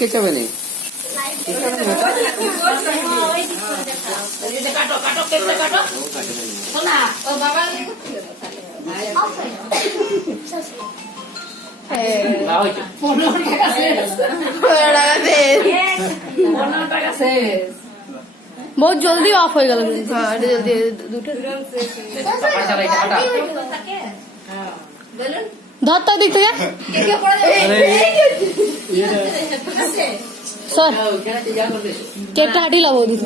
কিছু হবে নি बहुत जल्दी ऑफ हो गया जल्दी धर तक दिखते सर केकटा हाटी लाबो दी